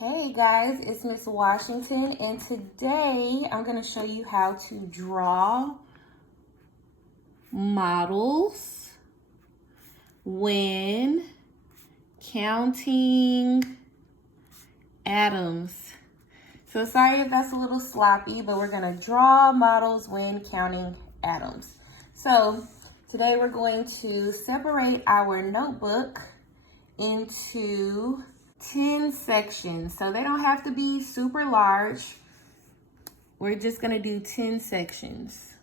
Hey guys, it's Miss Washington, and today I'm going to show you how to draw models when counting atoms. So sorry if that's a little sloppy, but we're going to draw models when counting atoms. So today we're going to separate our notebook into 10 sections. So they don't have to be super large. We're just going to do 10 sections.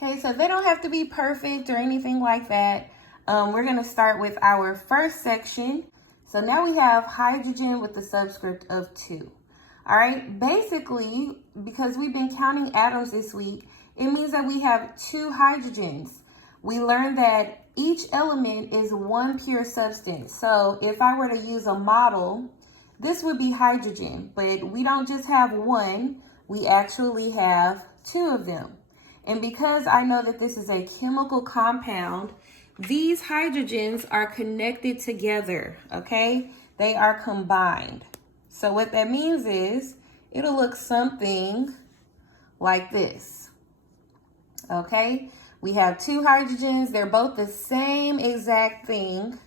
Okay, so they don't have to be perfect or anything like that. We're going to start with our first section. So now we have hydrogen with the subscript of 2. All right, basically, because we've been counting atoms this week, it means that we have 2 hydrogens. We learned that each element is one pure substance. So if I were to use a model, this would be hydrogen, but we don't just have one, we actually have 2 of them. And because I know that this is a chemical compound, these hydrogens are connected together, okay? They are combined. So what that means is it'll look something like this, okay? We have 2 hydrogens. They're both the same exact thing,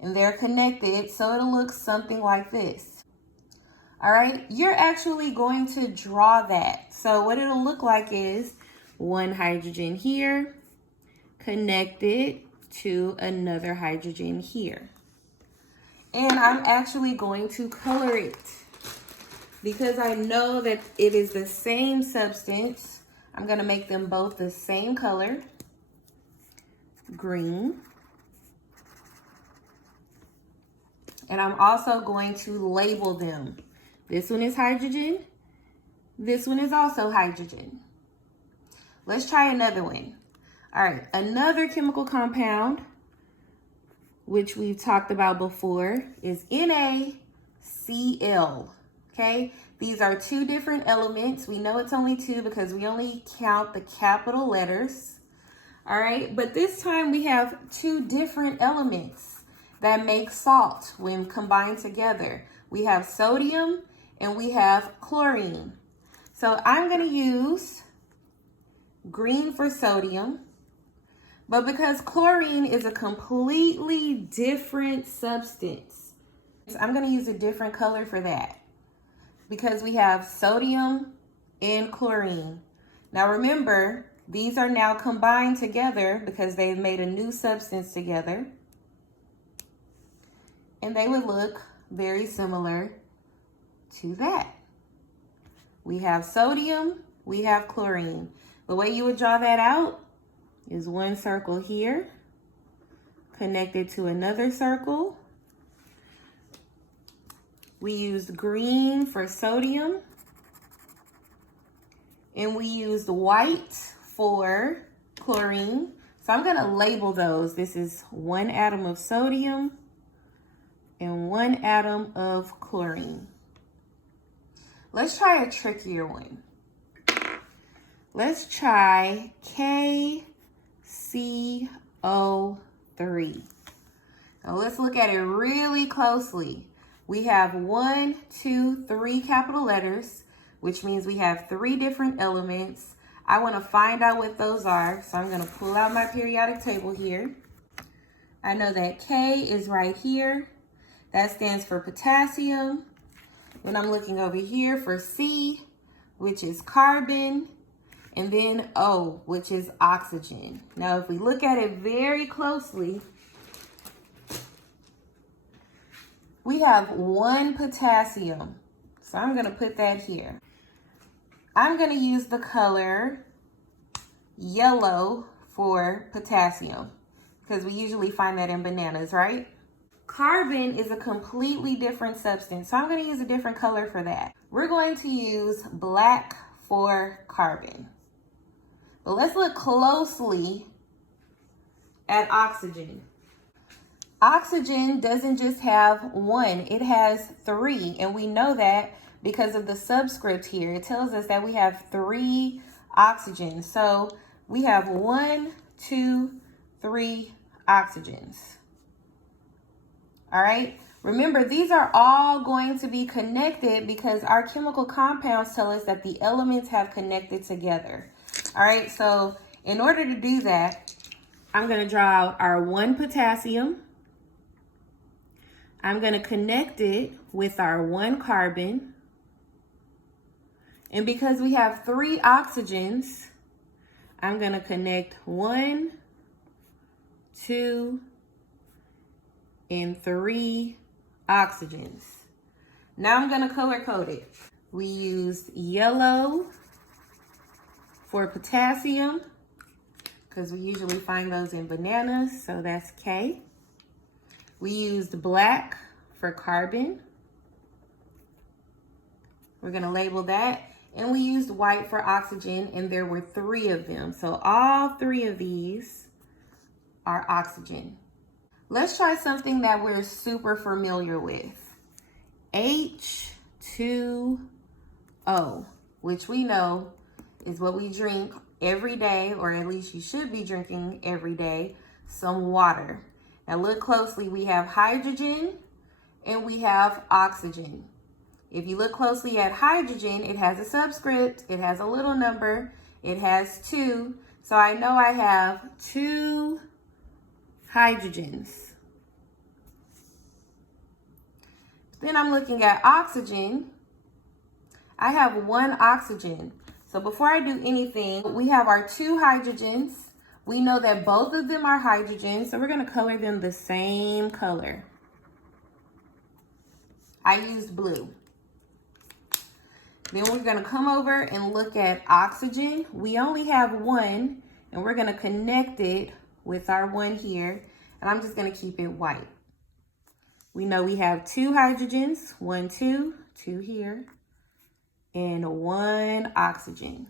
and they're connected, so it'll look something like this. All right, you're actually going to draw that. So what it'll look like is 1 hydrogen here connected to another hydrogen here. And I'm actually going to color it because I know that it is the same substance. I'm going to make them both the same color, green. And I'm also going to label them. This one is hydrogen. This one is also hydrogen. Let's try another one. All right, another chemical compound, which we've talked about before, is NaCl, okay? These are 2 different elements. We know it's only 2 because we only count the capital letters, all right? But this time we have 2 different elements that make salt when combined together. We have sodium and we have chlorine. So I'm gonna use green for sodium. But because chlorine is a completely different substance, I'm going to use a different color for that because we have sodium and chlorine. Now remember, these are now combined together because they've made a new substance together. And they would look very similar to that. We have sodium, we have chlorine. The way you would draw that out is 1 circle here connected to another circle. We used green for sodium and we used white for chlorine. So I'm going to label those. This is 1 atom of sodium and 1 atom of chlorine. Let's try a trickier one. Let's try KCO3. Now let's look at it really closely. We have 1, 2, 3 capital letters, which means we have 3 different elements. I want to find out what those are, so I'm going to pull out my periodic table here. I know that K is right here. That stands for potassium. Then I'm looking over here for C, which is carbon. And then O, which is oxygen. Now, if we look at it very closely, we have 1 potassium. So I'm going to put that here. I'm going to use the color yellow for potassium because we usually find that in bananas, right? Carbon is a completely different substance. So I'm going to use a different color for that. We're going to use black for carbon. But let's look closely at oxygen. Oxygen doesn't just have 1, it has 3. And we know that because of the subscript here. It tells us that we have 3 oxygens. So we have 1, 2, 3 oxygens. All right. Remember, these are all going to be connected because our chemical compounds tell us that the elements have connected together. All right. So in order to do that, I'm going to draw out our 1 potassium. I'm going to connect it with our 1 carbon. And because we have 3 oxygens, I'm going to connect 1, 2, and 3 oxygens. Now I'm going to color code it. We used yellow for potassium because we usually find those in bananas, so that's K. We used black for carbon. We're going to label that. And we used white for oxygen, and there were 3 of them. So all 3 of these are oxygen. Let's try something that we're super familiar with. H2O, which we know is what we drink every day, or at least you should be drinking every day, some water. Now look closely, we have hydrogen and we have oxygen. If you look closely at hydrogen, it has a subscript, it has a little number, it has 2. So I know I have 2 hydrogens. Then I'm looking at oxygen. I have 1 oxygen. So before I do anything, we have our 2 hydrogens. We know that both of them are hydrogens, so we're going to color them the same color. I used blue. Then we're going to come over and look at oxygen. We only have 1, and we're going to connect it with our 1 here, and I'm just going to keep it white. We know we have 2 hydrogens, 1, 2, 2 here, and 1 oxygen.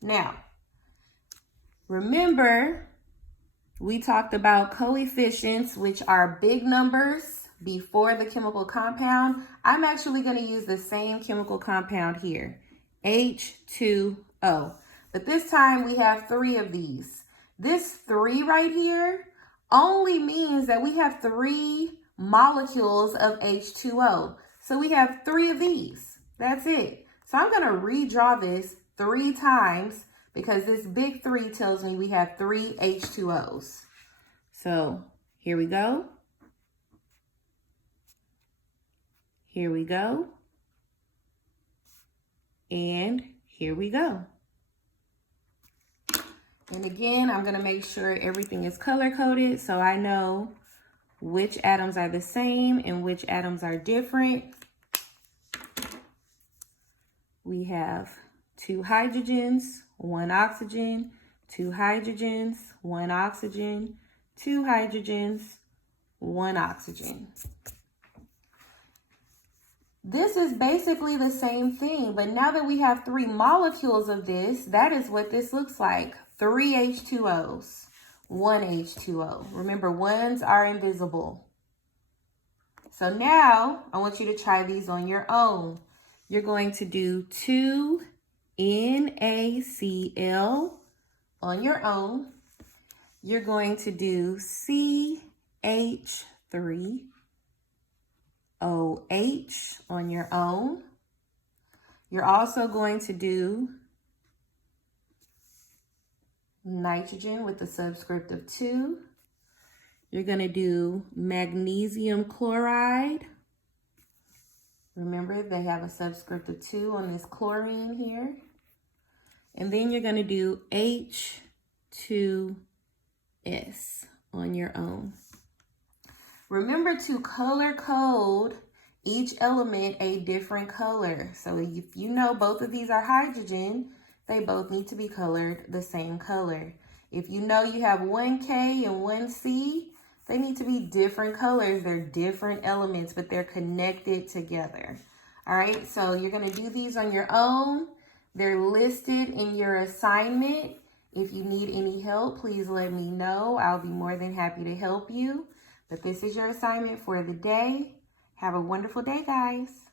Now, remember, we talked about coefficients, which are big numbers before the chemical compound. I'm actually going to use the same chemical compound here, H2O. But this time we have 3 of these. This 3 right here only means that we have 3 molecules of H2O. So we have 3 of these. That's it. So I'm going to redraw this 3 times because this big 3 tells me we have 3 H2Os. So here we go. Here we go. And here we go. And again, I'm going to make sure everything is color coded so I know which atoms are the same and which atoms are different. We have 2 hydrogens, 1 oxygen, 2 hydrogens, 1 oxygen, 2 hydrogens, 1 oxygen. This is basically the same thing, but now that we have 3 molecules of this, that is what this looks like. 3 H2Os, 1 H2O. Remember, 1s are invisible. So now I want you to try these on your own. You're going to do 2 NaCl on your own. You're going to do CH3OH on your own. You're also going to do nitrogen with the subscript of 2. You're going to do magnesium chloride. Remember, they have a subscript of 2 on this chlorine here. And then you're going to do H2S on your own. Remember to color code each element a different color. So if you know both of these are hydrogen, they both need to be colored the same color. If you know you have 1K and 1C, they need to be different colors. They're different elements, but they're connected together. All right, so you're going to do these on your own. They're listed in your assignment. If you need any help, please let me know. I'll be more than happy to help you. But this is your assignment for the day. Have a wonderful day, guys.